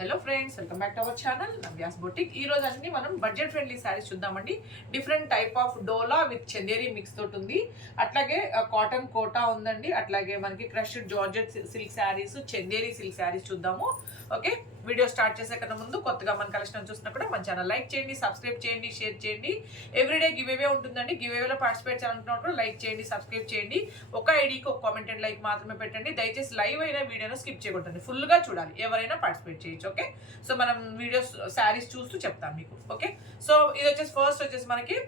Hello friends, welcome back to our channel Navya's boutique. ఈ రోజు అన్ని మనం బడ్జెట్ ఫ్రెండ్లీ శారీస్ చూద్దామండి. Different type of Dola with Chanderi mix తోటి ఉంది. అట్లాగే కాటన్ కోటా ఉందండి. అట్లాగే మనకి crushed georgette silk saris, Chanderi silk saris చూద్దాము. ఓకే, వీడియో స్టార్ట్ చేసే కన్నా ముందు కొత్తగా మన కలెక్షన్ చూసినా కూడా మన ఛానల్ లైక్ చేయండి, సబ్స్క్రైబ్ చేయండి, షేర్ చేయండి. ఎవ్రీడే గివ్ అవే ఉంటుందండి. గివ్ అవేలో పార్టిసిపేట్ చేయాలనుకున్నప్పుడు లైక్ చేయండి, సబ్స్క్రైబ్ చేయండి. ఒక ఐడికి ఒక కామెంట్ అండ్ లైక్ మాత్రమే పెట్టండి. దయచేసి లైవ్ అయిన వీడియోను స్కిప్ చేయకూడదండి, ఫుల్గా చూడాలి. ఎవరైనా పార్టిసిపేట్ చేయొచ్చు. ఓకే, సో మనం వీడియోస్ శారీస్ చూస్తూ చెప్తాం మీకు. ఓకే, సో ఇది వచ్చేసి ఫస్ట్ వచ్చేసి మనకి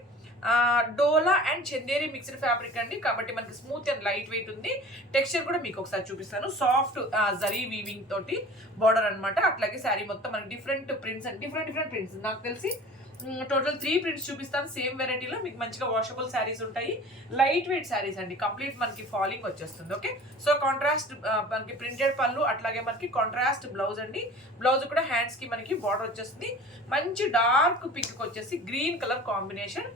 డోలా అండ్ చందేరి మిక్స్డ్ ఫ్యాబ్రిక్ అండి. కాబట్టి మనకి స్మూత్ అండ్ లైట్ వెయిట్ ఉంది. టెక్స్చర్ కూడా మీకు ఒకసారి చూపిస్తాను. సాఫ్ట్ జరీ వీవింగ్ తోటి బార్డర్ అనమాట. అట్లాగే శారీ మొత్తం మనకి different prints and different prints. నాకు తెలిసి టోటల్ 3 ప్రింట్స్ చూపిస్తాను. సేమ్ వెరైటీలో మీకు మంచిగా వాషబుల్ శారీస్ ఉంటాయి. లైట్ వెయిట్ శారీస్ అండి. కంప్లీట్ మనకి ఫాలింగ్ వచ్చేస్తుంది. ఓకే, సో కాంట్రాస్ట్ మనకి ప్రింటెడ్ పళ్ళు, అట్లాగే మనకి కాంట్రాస్ట్ బ్లౌజ్ అండి. బ్లౌజ్ కూడా హ్యాండ్స్ కి మనకి బార్డర్ వచ్చేస్తుంది. మంచి డార్క్ పింక్ వచ్చేసి green colour combination.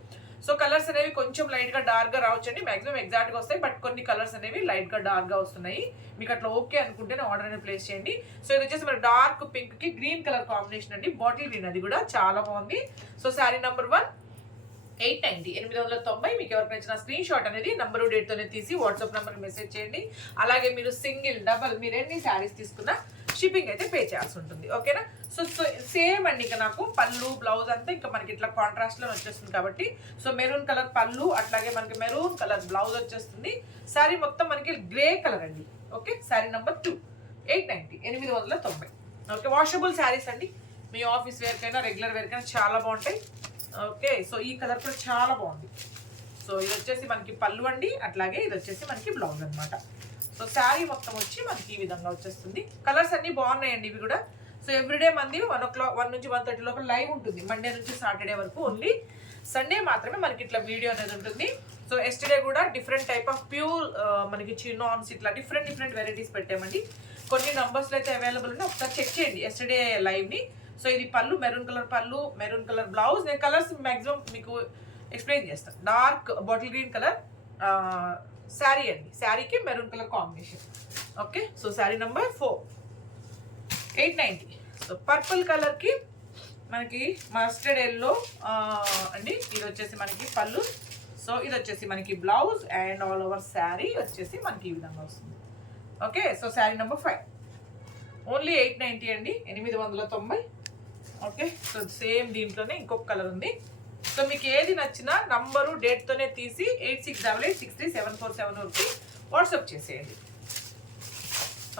So colours అనేవి కొంచెం లైట్ గా డార్క్ గా రావచ్చండి. మాక్సిమం ఎగ్జాక్ట్ గా వస్తాయి, బట్ కొన్ని కలర్స్ అనేవి లైట్ గా డార్క్ గా వస్తున్నాయి. మీకు అట్లా ఓకే అనుకుంటేనే ఆర్డర్ అనేది ప్లేస్ చేయండి. సో ఇది వచ్చేసి మన డార్క్ పింక్ కి గ్రీన్ కలర్ కాంబినేషన్ అండి. బాటిల్ గ్రీన్, అది కూడా చాలా బాగుంది. So sari number 1 890 890. మీకు ఎవరికి నచ్చిన స్క్రీన్ షాట్ అనేది నంబరు డేట్ తోనే తీసి వాట్సాప్ నెంబర్ మెసేజ్ చేయండి. అలాగే మీరు సింగిల్ డబల్ మీరు ఎన్ని శారీస్ తీసుకున్నా షిప్పింగ్ అయితే పే చేయాల్సి ఉంటుంది. ఓకేనా, సో సేమ్ అండి. ఇంకా నాకు పళ్ళు బ్లౌజ్ అంతా ఇంకా మనకి ఇట్లా కాంట్రాస్ట్ లో వచ్చేస్తుంది. కాబట్టి సో మెరూన్ కలర్ పళ్ళు, అట్లాగే మనకి మెరూన్ కలర్ బ్లౌజ్ వచ్చేస్తుంది. శారీ మొత్తం మనకి గ్రే కలర్ అండి. Okay, sari number 2 890 890. Okay, washable saris అండి. మీ ఆఫీస్ వేర్ కైనా రెగ్యులర్ వేర్ కైనా చాలా బాగుంటాయి. ఓకే, సో ఈ కలర్ కూడా చాలా బాగుంది. సో ఇది వచ్చేసి మనకి పళ్ళు అండి. అట్లాగే ఇది వచ్చేసి మనకి బ్లౌజ్ అనమాట. సో శారీ మొత్తం వచ్చి మనకి ఈ విధంగా వచ్చేస్తుంది. కలర్స్ అన్ని బాగున్నాయండి ఇవి కూడా. సో ఎవ్రీడే మంది 1 నుంచి 1:30 లోపల లైవ్ ఉంటుంది. మండే నుంచి సాటర్డే వరకు. ఓన్లీ సండే మాత్రమే మనకి ఇట్లా వీడియో అనేది ఉంటుంది. సో ఎస్టర్డే కూడా డిఫరెంట్ టైప్ ఆఫ్ ప్యూర్ మనకి చినాన్స్ ఇట్లా డిఫరెంట్ వెరైటీస్ పెట్టామండి. కొన్ని నంబర్స్లో అయితే అవైలబుల్ ఉన్నాయి, ఒకసారి చెక్ చేయండి ఎస్టర్డే లైవ్ని. సో ఇది పళ్ళు, మెరూన్ కలర్ పళ్ళు, మెరూన్ కలర్ బ్లౌజ్. నేను కలర్స్ మ్యాక్సిమం మీకు ఎక్స్ప్లెయిన్ చేస్తాను. Dark bottle green colour sari అండి. శారీకి maroon colour combination. Okay, so sari number 4 890. So purple కలర్కి మనకి మస్టర్డ్ ఎల్లో అండి. ఇది వచ్చేసి మనకి పళ్ళు. సో ఇది వచ్చేసి మనకి blouse and all over sari వచ్చేసి మనకి ఈ విధంగా వస్తుంది. Okay, so sari number 5 only 890 అండి, 890. ఓకే, సో సేమ్ దీంట్లోనే ఇంకొక కలర్ ఉంది. సో మీకు ఏది నచ్చినా నంబరు డేట్తోనే తీసి 8688637474కి వాట్సాప్ చేసేయండి.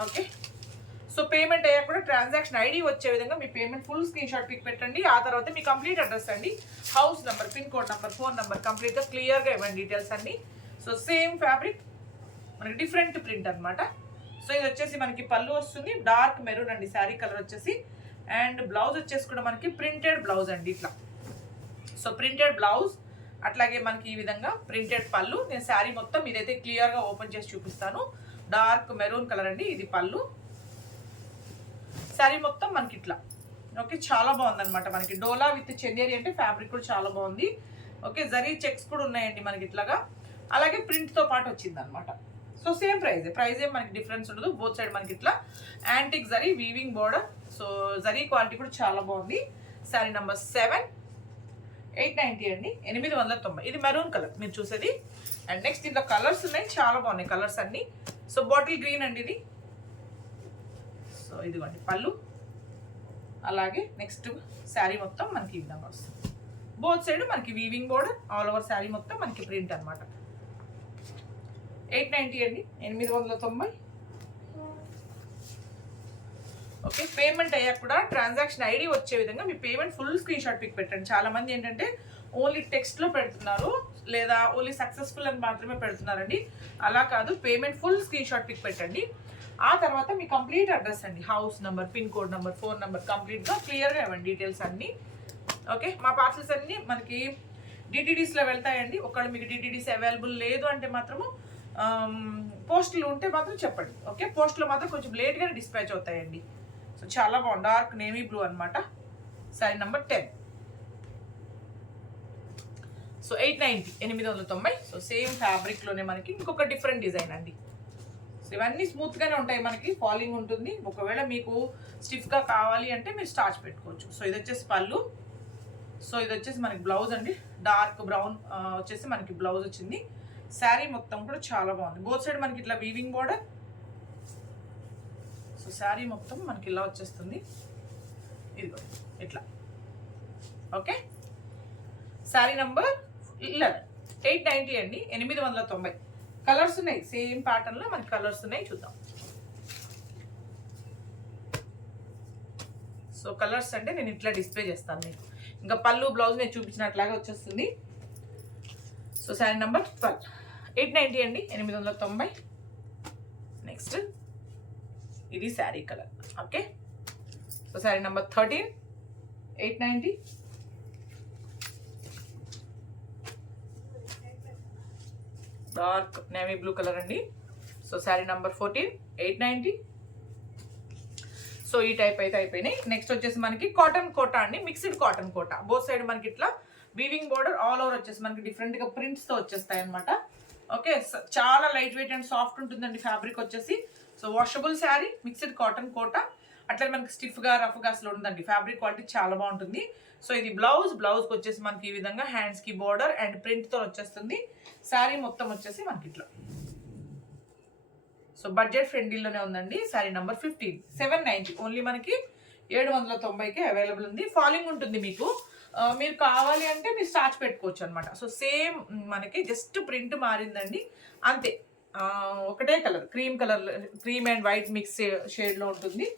ఓకే, సో పేమెంట్ అయ్యాక కూడా ట్రాన్సాక్షన్ ఐడి వచ్చే విధంగా మీ payment full screen shot pic పెట్టండి. ఆ తర్వాత మీ కంప్లీట్ అడ్రస్ అండి, house number, pin code number, phone number కంప్లీట్గా క్లియర్గా ఇవ్వండి డీటెయిల్స్ అన్ని. సో సేమ్ ఫ్యాబ్రిక్ మనకి డిఫరెంట్ ప్రింట్ అనమాట. సో ఇది వచ్చేసి మనకి పళ్ళు వస్తుంది, డార్క్ మెరూన్ అండి శారీ కలర్ వచ్చేసి. అండ్ బ్లౌజ్ వచ్చేసి కూడా మనకి ప్రింటెడ్ బ్లౌజ్ అండి ఇట్లా. సో ప్రింటెడ్ బ్లౌజ్, అట్లాగే మనకి ఈ విధంగా ప్రింటెడ్ పళ్ళు. నేను శారీ మొత్తం ఇదైతే క్లియర్గా ఓపెన్ చేసి చూపిస్తాను. డార్క్ మెరూన్ కలర్ అండి, ఇది పళ్ళు. శారీ మొత్తం మనకి ఇట్లా. ఓకే, చాలా బాగుంది అనమాట. మనకి డోలా విత్ చందేరి అంటే ఫ్యాబ్రిక్ కూడా చాలా బాగుంది. ఓకే, జరీ చెక్స్ కూడా ఉన్నాయండి మనకి ఇట్లాగా. అలాగే ప్రింట్తో పాటు వచ్చింది అనమాట. సో సేమ్ ప్రైజ్ ఏం మనకి డిఫరెన్స్ ఉండదు. బోత్ సైడ్ మనకి ఇట్లా antique zari weaving border. So zari quality కూడా చాలా బాగుంది. శారీ నెంబర్ 7 890 అండి, 890. ఇది మెరూన్ కలర్ మీరు చూసేది. అండ్ నెక్స్ట్ ఇంట్లో కలర్స్ ఉన్నాయి, చాలా బాగున్నాయి కలర్స్ అన్ని. సో బాటిల్ గ్రీన్ అండి ఇది. సో ఇదిగోండి పళ్ళు. అలాగే నెక్స్ట్ శారీ మొత్తం మనకి ఈ విధంగా వస్తుంది. బోత్ సైడ్ మనకి weaving border, all over sari మొత్తం మనకి ప్రింట్ అనమాట. 890 అండి, 890. ఓకే, పేమెంట్ అయ్యాక కూడా ట్రాన్సాక్షన్ ఐడి వచ్చే విధంగా మీ payment full screen shot pic పెట్టండి. చాలా మంది ఏంటంటే ఓన్లీ టెక్స్ట్లో పెడుతున్నారు, లేదా ఓన్లీ సక్సెస్ఫుల్ అని మాత్రమే పెడుతున్నారండి. అలా కాదు, payment full screen shot pic పెట్టండి. ఆ తర్వాత మీ కంప్లీట్ అడ్రస్ అండి, house number, pin code number, phone number కంప్లీట్గా క్లియర్గా ఇవ్వండి డీటెయిల్స్ అన్నీ. ఓకే, మా పార్సల్స్ అన్నీ మనకి డిటిడిస్లో వెళ్తాయండి. ఒకవేళ మీకు డిటిడిస్ అవైలబుల్ లేదు అంటే మాత్రము పోస్టులు ఉంటే మాత్రం చెప్పండి. ఓకే, పోస్టులో మాత్రం కొంచెం లేట్గానే డిస్పాచ్ అవుతాయండి. సో చాలా బాగుంది, డార్క్ నేవీ బ్లూ అనమాట. Sari number 10. So 890 890. So same ఫ్యాబ్రిక్లోనే మనకి ఇంకొక డిఫరెంట్ డిజైన్ అండి. సో ఇవన్నీ స్మూత్గానే ఉంటాయి, మనకి ఫాలింగ్ ఉంటుంది. ఒకవేళ మీకు స్టిఫ్గా కావాలి అంటే మీరు స్టార్చ్ పెట్టుకోవచ్చు. సో ఇది వచ్చేసి పళ్ళు. సో ఇది వచ్చేసి మనకి బ్లౌజ్ అండి, డార్క్ బ్రౌన్ వచ్చేసి మనకి బ్లౌజ్ వచ్చింది. శారీ మొత్తం కూడా చాలా బాగుంది. బోత్ సైడ్ మనకి ఇట్లా వీవింగ్ బోర్డర్. సో శారీ మొత్తం మనకి ఇలా వచ్చేస్తుంది, ఇదిగో ఇట్లా. ఓకే, శారీ నంబర్ 11, 890 అండి, 890. కలర్స్ ఉన్నాయి, సేమ్ ప్యాటర్న్ లో మనకి కలర్స్ ఉన్నాయి, చూద్దాం. సో కలర్స్ అంటే నేను ఇట్లా డిస్ప్లే చేస్తాను మీకు. ఇంకా పళ్ళు బ్లౌజ్ నేను చూపించినట్లాగా వచ్చేస్తుంది. సో శారీ నెంబర్ 12, 890 అండి, 890. నెక్స్ట్ ఇది sari colour. Okay, so sari number 13, 890. Dark navy blue colour అండి. So sari number 14, 890. సో ఈ టైప్ అయితే అయిపోయినాయి. నెక్స్ట్ వచ్చేసి మనకి కాటన్ కోటా అండి, mixed cotton Kota. Both side మనకి ఇట్లా వీవింగ్ బోర్డర్, ఆల్ ఓవర్ వచ్చేసి మనకి డిఫరెంట్గా ప్రింట్స్తో వచ్చేస్తాయి అనమాట. ఓకే, చాలా లైట్ వెయిట్ అండ్ సాఫ్ట్ ఉంటుందండి ఫ్యాబ్రిక్ వచ్చేసి. So washable sari, mixed cotton Kota. అట్లా మనకి స్టిఫ్గా రఫ్గా అసలు ఉందండి, ఫ్యాబ్రిక్ క్వాలిటీ చాలా బాగుంటుంది. సో ఇది బ్లౌజ్కి వచ్చేసి మనకి ఈ విధంగా హ్యాండ్స్కి బోర్డర్ అండ్ ప్రింట్తో వచ్చేస్తుంది. శారీ మొత్తం వచ్చేసి మనకి ఇట్లా. సో బడ్జెట్ ఫ్రెండ్లీలోనే ఉందండి. శారీ నెంబర్ 15, 790, ఓన్లీ మనకి 790కి అవైలబుల్ ఉంది. ఫాలింగ్ ఉంటుంది మీకు. మీరు కావాలి అంటే మీరు స్టార్చ్ పెట్టుకోవచ్చు అనమాట. సో సేమ్ మనకి జస్ట్ ప్రింట్ మారిందండి అంతే. ఒకటే colour, cream and white mix షేడ్లో ఉంటుంది.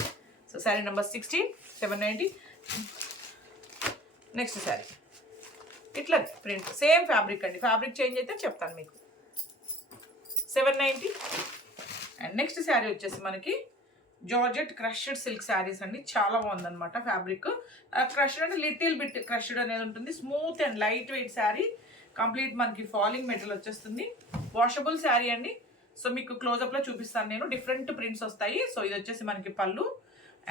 So sari number 16, 790. Next sari ఇట్లా ప్రింట్, సేమ్ ఫ్యాబ్రిక్ అండి. ఫ్యాబ్రిక్ చేంజ్ అయితే చెప్తాను మీకు. 790. అండ్ నెక్స్ట్ శారీ వచ్చేసి మనకి జార్జెట్ క్రష్డ్ సిల్క్ శారీస్ అండి. చాలా బాగుందన్నమాట ఫ్యాబ్రిక్. క్రష్డ్ అంటే లిటిల్ బిట్ క్రష్డ్ అనేది ఉంటుంది. Smooth and light weight sari. Complete మనకి ఫాలింగ్ మెటీరియల్ వచ్చేస్తుంది. వాషబుల్ శారీ అండి. సో మీకు క్లోజప్లో చూపిస్తాను నేను. డిఫరెంట్ ప్రింట్స్ వస్తాయి. సో ఇది వచ్చేసి మనకి పళ్ళు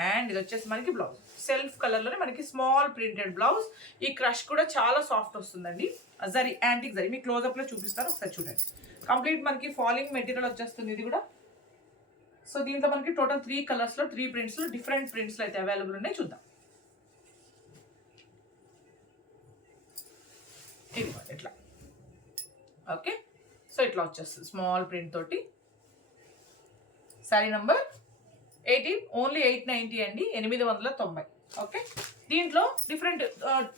అండ్ ఇది వచ్చేసి మనకి బ్లౌజ్. సెల్ఫ్ కలర్లోనే మనకి స్మాల్ ప్రింటెడ్ బ్లౌజ్. ఈ క్రష్ కూడా చాలా సాఫ్ట్ వస్తుందండి. జరీ, యాంటిక్ జరీ. మీకు క్లోజప్లో చూపిస్తాను, ఒకసారి చూడండి. కంప్లీట్ మనకి ఫాలింగ్ మెటీరియల్ వచ్చేస్తుంది ఇది కూడా. సో దీంట్లో మనకి టోటల్ 3 కలర్స్లో 3 ప్రింట్స్లో డిఫరెంట్ ప్రింట్స్లో అయితే అవైలబుల్ ఉన్నాయి, చూద్దాం. ఇది ఇట్లా. ఓకే, సో ఇట్లా వచ్చేస్తుంది స్మాల్ ప్రింట్ తోటి. శారీ నంబర్ 18, ఓన్లీ 890 అండి, 890. ఓకే, దీంట్లో డిఫరెంట్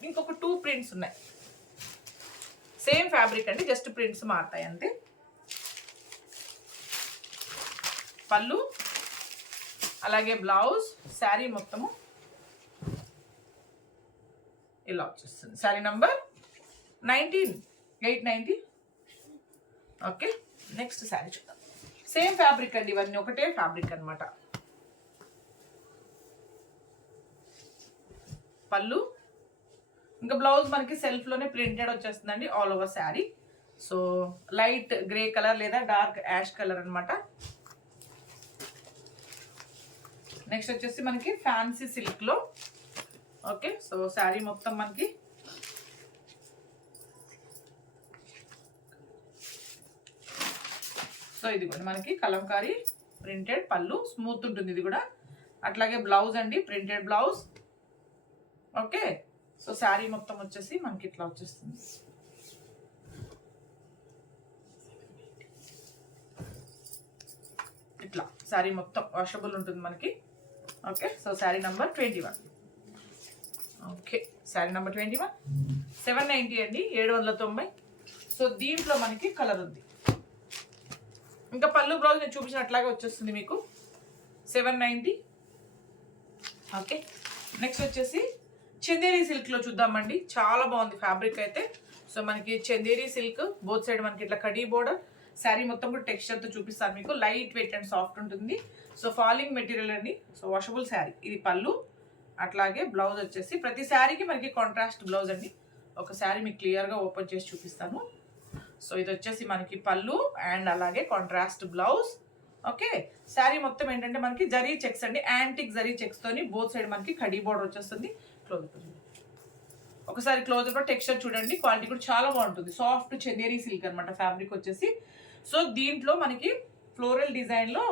ఇంకొక 2 ప్రింట్స్ ఉన్నాయి. సేమ్ ఫ్యాబ్రిక్ అండి, జస్ట్ ప్రింట్స్ మారుతాయి అంతే. పళ్ళు అలాగే బ్లౌజ్, శారీ మొత్తము ఇలా వచ్చేస్తుంది. Sari number 19, 890. Okay, next sari చూద్దాం. సేమ్ ఫ్యాబ్రిక్ అండి, ఇవన్నీ ఒకటే ఫ్యాబ్రిక్ అనమాట. పళ్ళు ఇంకా బ్లౌజ్ మనకి సెల్ఫ్లోనే ప్రింటెడ్ వచ్చేస్తుందండి all over sari. So light grey colour లేదా డార్క్ యాష్ కలర్ అనమాట. నెక్స్ట్ వచ్చేసి మనకి ఫ్యాన్సీ సిల్క్లో. ఓకే, సో శారీ మొత్తం మనకి సో ఇది కూడా మనకి కలంకారీ ప్రింటెడ్ పళ్ళు, స్మూత్ ఉంటుంది ఇది కూడా. అట్లాగే బ్లౌజ్ అండి, printed blouse. Okay, so sari మొత్తం వచ్చేసి మనకి ఇట్లా వచ్చేస్తుంది. ఇట్లా శారీ మొత్తం వాషబుల్ ఉంటుంది మనకి. Okay, so sari number 21. Okay, sari number 21, 790 అండి, 790. సో దీంట్లో మనకి కలర్ ఉంది. ఇంకా పళ్ళు బ్లౌజ్ నేను చూపించినట్లాగే వచ్చేస్తుంది మీకు. 790. ఓకే, నెక్స్ట్ వచ్చేసి చందేరి సిల్క్లో చూద్దామండి. చాలా బాగుంది ఫ్యాబ్రిక్ అయితే. సో మనకి చందేరి సిల్క్, బోత్ సైడ్ మనకి ఇట్లా కడీ బోర్డర్. శారీ మొత్తం కూడా టెక్స్చర్తో చూపిస్తాను మీకు. లైట్ వెయిట్ అండ్ సాఫ్ట్ ఉంటుంది. సో ఫాలింగ్ మెటీరియల్ అండి. So washable sari. ఇది పళ్ళు, అట్లాగే బ్లౌజ్ వచ్చేసి ప్రతి శారీకి మనకి కాంట్రాస్ట్ బ్లౌజ్ అండి. ఒక శారీ మీకు క్లియర్గా ఓపెన్ చేసి చూపిస్తాను. సో ఇది వచ్చేసి మనకి పళ్ళు అండ్ అలాగే కాంట్రాస్ట్ బ్లౌజ్. ఓకే, శారీ మొత్తం ఏంటంటే మనకి జరీ చెక్స్ అండి, యాంటిక్ జరీ చెక్స్ తోని బోత్ సైడ్ మనకి కడీ బోర్డర్ వచ్చేస్తుంది. క్లోజ్ ఒకసారి క్లోజర్ టెక్స్చర్ చూడండి, క్వాలిటీ కూడా చాలా బాగుంటుంది. సాఫ్ట్ చందేరి సిల్క్ అనమాట ఫ్యాబ్రిక్ వచ్చేసి. సో దీంట్లో మనకి ఫ్లోరల్ డిజైన్లో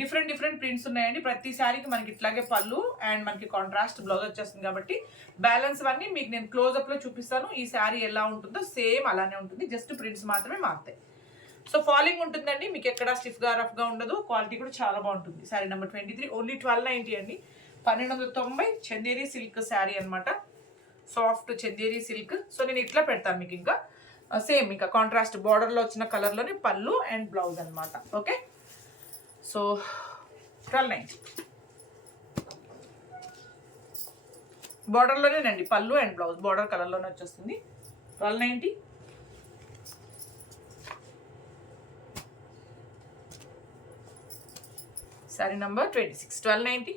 డిఫరెంట్ ప్రింట్స్ ఉన్నాయండి. ప్రతి శారీకి మనకి ఇట్లాగే పళ్ళు అండ్ మనకి కాంట్రాస్ట్ బ్లౌజ్ వచ్చేస్తుంది కాబట్టి బ్యాలెన్స్ అన్నీ మీకు నేను క్లోజ్అప్లో చూపిస్తాను. ఈ శారీ ఎలా ఉంటుందో సేమ్ అలానే ఉంటుంది, జస్ట్ ప్రింట్స్ మాత్రమే మారుతాయి. సో ఫాలింగ్ ఉంటుందండి, మీకు ఎక్కడ స్టిఫ్గా రఫ్గా ఉండదు. క్వాలిటీ కూడా చాలా బాగుంటుంది. శారీ నెంబర్ 23 ఓన్లీ 1290 అండి, 1290 చందేరి సిల్క్ శారీ అనమాట, సాఫ్ట్ చందేరి సిల్క్. సో నేను ఇట్లా పెడతాను మీకు, ఇంకా సేమ్ ఇంకా కాంట్రాస్ట్ బార్డర్లో వచ్చిన కలర్లోనే పళ్ళు అండ్ బ్లౌజ్ అనమాట. ఓకే, సో 1290 బార్డర్లోనేనండి, పళ్ళు అండ్ బ్లౌజ్ బార్డర్ కలర్లోనే వచ్చేస్తుంది. 1290. శారీ నంబర్ 26 1290.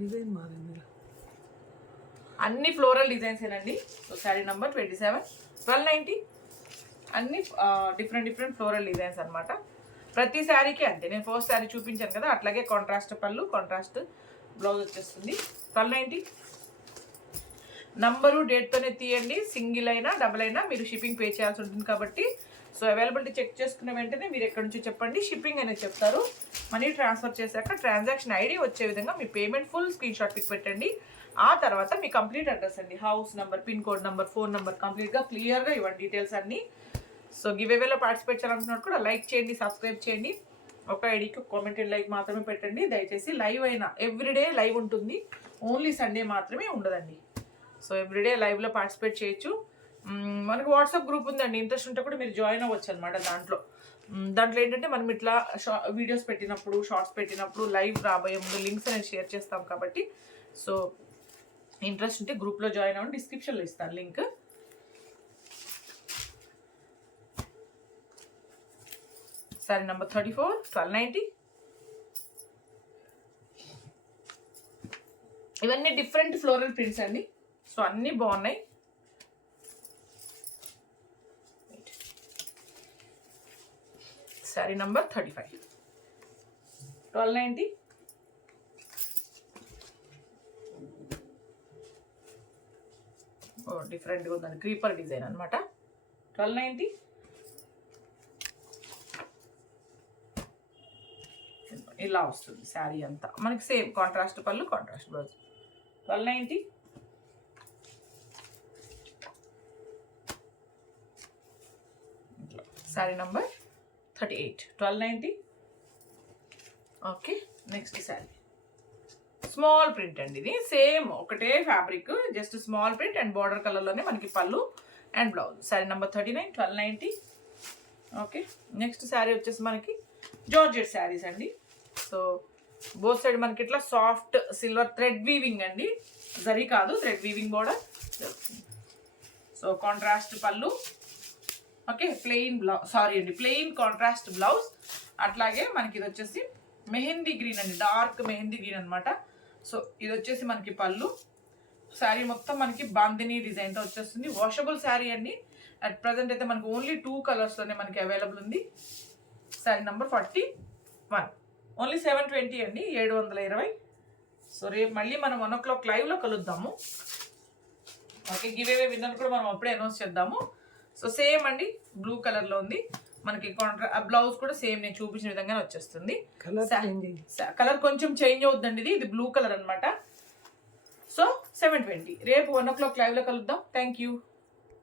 డిజైన్ మారింది, అన్ని ఫ్లోరల్ డిజైన్స్ ఏనండి. So sari number 27 1290. అన్ని డిఫరెంట్ ఫ్లోరల్ డిజైన్స్ అనమాట. ప్రతి శారీకి అంతే, నేను ఫస్ట్ శారీ చూపించాను కదా అట్లాగే కాంట్రాస్ట్ పళ్ళు కాంట్రాస్ట్ బ్లౌజ్ వచ్చేస్తుంది. 1290. నంబరు డేట్తోనే తీయండి, సింగిల్ అయినా డబుల్ అయినా మీరు షిప్పింగ్ పే చేయాల్సి ఉంటుంది కాబట్టి సో అవైలబిలిటీ చెక్ చేసుకున్న వెంటనే మీరు ఎక్కడి నుంచో చెప్పండి, షిప్పింగ్ అనేది చెప్తారు. మనీ ట్రాన్స్ఫర్ చేశాక ట్రాన్సాక్షన్ ఐడి వచ్చే విధంగా మీ payment full screen shot pic పెట్టండి. ఆ తర్వాత మీ కంప్లీట్ అడ్రస్ అండి, house number, pin code number, phone number కంప్లీట్గా క్లియర్గా ఇవ్వండి డీటెయిల్స్ అన్నీ. సో గివ్ అవేలో పార్టిసిపేట్ చేయాలనుకున్నట్టు కూడా లైక్ చేయండి, సబ్స్క్రైబ్ చేయండి. ఒక ఐడికి కామెంట్ అండ్ లైక్ మాత్రమే పెట్టండి దయచేసి. లైవ్ అయినా ఎవ్రీడే లైవ్ ఉంటుంది, ఓన్లీ సండే మాత్రమే ఉండదండి. సో ఎవ్రీడే లైవ్లో పార్టిసిపేట్ చేయొచ్చు. మనకు వాట్సాప్ గ్రూప్ ఉందండి, ఇంట్రెస్ట్ ఉంటే కూడా మీరు జాయిన్ అవ్వచ్చు అనమాట. దాంట్లో ఏంటంటే మనం ఇట్లా వీడియోస్ పెట్టినప్పుడు, షార్ట్స్ పెట్టినప్పుడు లైవ్ రాబోయే ముందు లింక్స్ అనేది షేర్ చేస్తాం కాబట్టి సో ఇంట్రెస్ట్ ఉంటే గ్రూప్లో జాయిన్ అవ్వండి, డిస్క్రిప్షన్లో ఇస్తాను లింక్. శారీ నెంబర్ 34 1290. ఇవన్నీ డిఫరెంట్ ఫ్లోరల్ ప్రింట్స్ అండి, సో అన్నీ బాగున్నాయి. శారీ నంబర్ 35 1290. డిఫరెంట్గా ఉందండి, క్రీపర్ డిజైన్ అనమాట. 1290. ఇలా వస్తుంది శారీ అంతా మనకి సేమ్ కాంట్రాస్ట్ పళ్ళు contrast blouse. 1290. Sari number 38 1290. Okay, next sari small print అండి, ఇది సేమ్ ఒకటే fabric, just small print and border కలర్లోనే మనకి పళ్ళు and blouse. Sari number 39 1290. Okay, next sari వచ్చేసి మనకి జార్జెట్ శారీస్ అండి. సో బోత్ సైడ్ మనకి ఇట్లా సాఫ్ట్ సిల్వర్ థ్రెడ్ వీవింగ్ అండి, జరీ కాదు, thread weaving border. So contrast పళ్ళు, ఓకే, ప్లెయిన్ కాంట్రాస్ట్ బ్లౌజ్. అట్లాగే మనకి ఇది వచ్చేసి మెహందీ గ్రీన్ అండి, డార్క్ మెహందీ గ్రీన్ అనమాట. సో ఇది వచ్చేసి మనకి పళ్ళు. శారీ మొత్తం మనకి బాందిని డిజైన్తో వచ్చేస్తుంది. వాషబుల్ శారీ అండి. అట్ ప్రజెంట్ అయితే మనకి ఓన్లీ 2 కలర్స్లోనే మనకి అవైలబుల్ ఉంది. శారీ నెంబర్ 41 ఓన్లీ 720 అండి, 720. సో రేపు మళ్ళీ మనం 1 o'clock లైవ్లో కలుద్దాము. ఓకే, గివ్ అవే విన్నర్ కూడా మనం అప్పుడే అనౌన్స్ చేద్దాము. సో సేమ్ అండి, బ్లూ కలర్లో ఉంది మనకి. బ్లౌజ్ కూడా సేమ్ నేను చూపించిన విధంగానే వచ్చేస్తుంది. కలర్ కొంచెం చేంజ్ అవుతుందండి, ఇది బ్లూ కలర్ అనమాట. సో 720. రేపు 1 o'clock లైవ్లో కలుద్దాం. Thank you.